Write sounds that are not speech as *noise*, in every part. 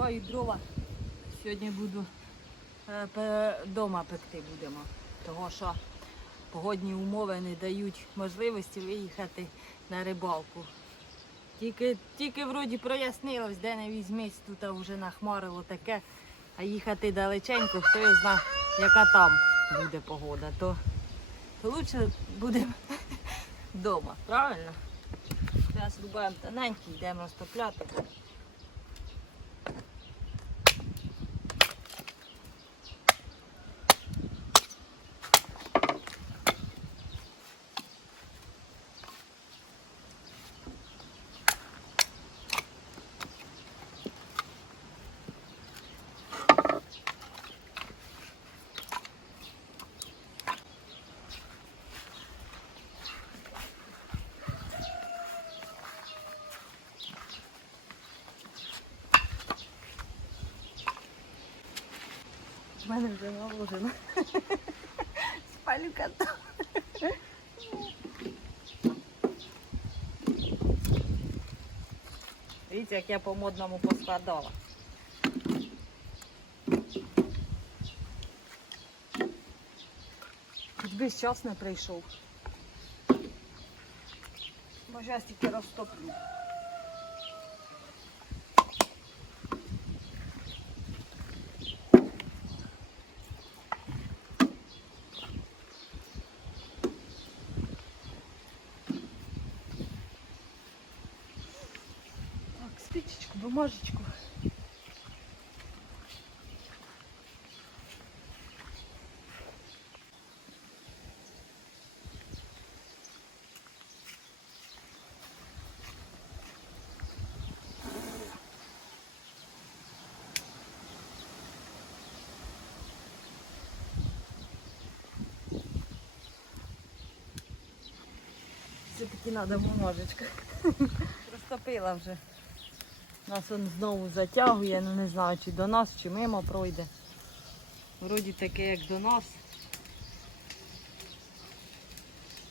Рубаю дрова. Сьогодні буду вдома пекти будемо. Того що погодні умови не дають можливості виїхати на рибалку. Тільки, тільки вроді прояснилось, де не візьмись, тут вже нахмарило таке, а їхати далеченько, хто його зна, яка там буде погода, то, то лучше будемо *laughs* вдома, правильно? Зараз рубаємо тоненький, йдемо розтопляти. В мене вже наложено. Спалю кота. Дивіться, як я по модному поскладала. Хоч би час не прийшов. Може, я стільки розтоплю. Спичечку, бумажечку. Все-таки треба бумажечка. *laughs* Розтопила вже. Нас он знову затягує, ну не знаю, чи до нас, чи мимо пройде. Вроді таке, як до нас.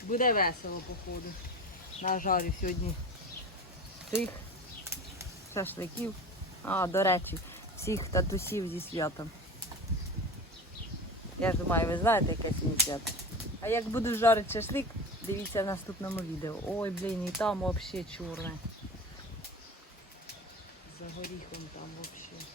Буде весело, походу. Нажарю сьогодні цих шашликів. А, до речі, всіх татусів зі святом. Я ж думаю, ви знаєте, яке сьогодні свято. А як буду жарити шашлик, дивіться в наступному відео. Ой, блін, і там взагалі чорне за горіхом там взагалі.